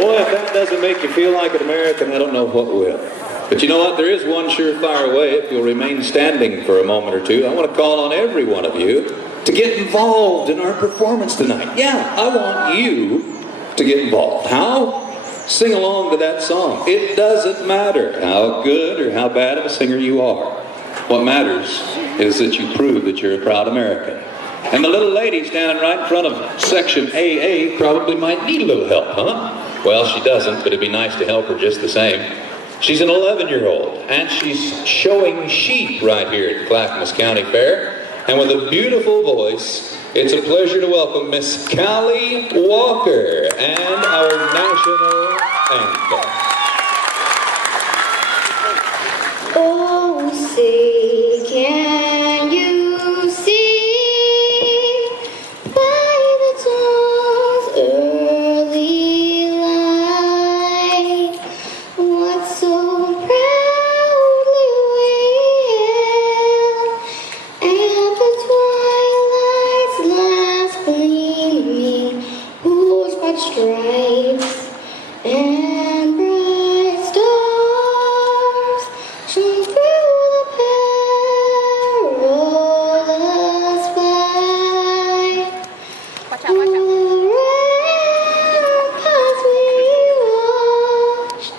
Boy, if that doesn't make you feel like an American, I don't know what will. But you know what? There is one surefire way if you'll remain standing for a moment or two. I want to call on every one of you to get involved in our performance tonight. Yeah, I want you to get involved. How? Sing along to that song. It doesn't matter how good or how bad of a singer you are. What matters is that you prove that you're a proud American. And the little lady standing right in front of section AA probably might need a little help, huh? Well, she doesn't, but it'd be nice to help her just the same. She's an 11-year-old, and she's showing sheep right here at the Clackamas County Fair. And with a beautiful voice, it's a pleasure to welcome Miss Callie Walker and our national anthem. Oh, say, can you see by the dawn's early light what so proudly wailed at the twilight's last gleaming, whose white stripes and bright stars shone through the perilous fight. O'er the ramparts we watched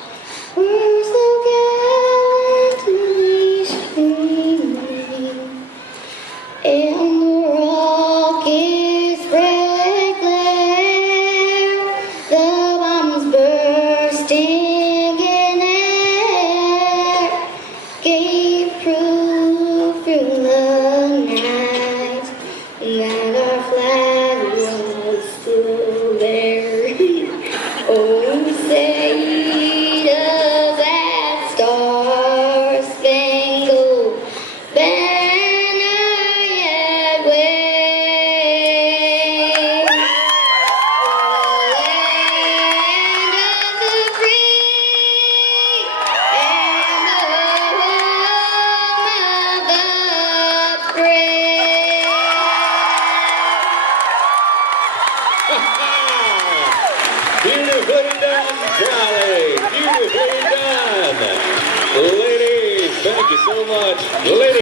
were so gallantly streaming, and the rocket's red glare, the bombs bursting in air, gave proof through the night that our flag was still there. Oh, say does that star-spangled banner yet wave? Land of the free and the home of the brave. Beautifully done, Callie. Beautifully done. Ladies, thank you so much. Ladies.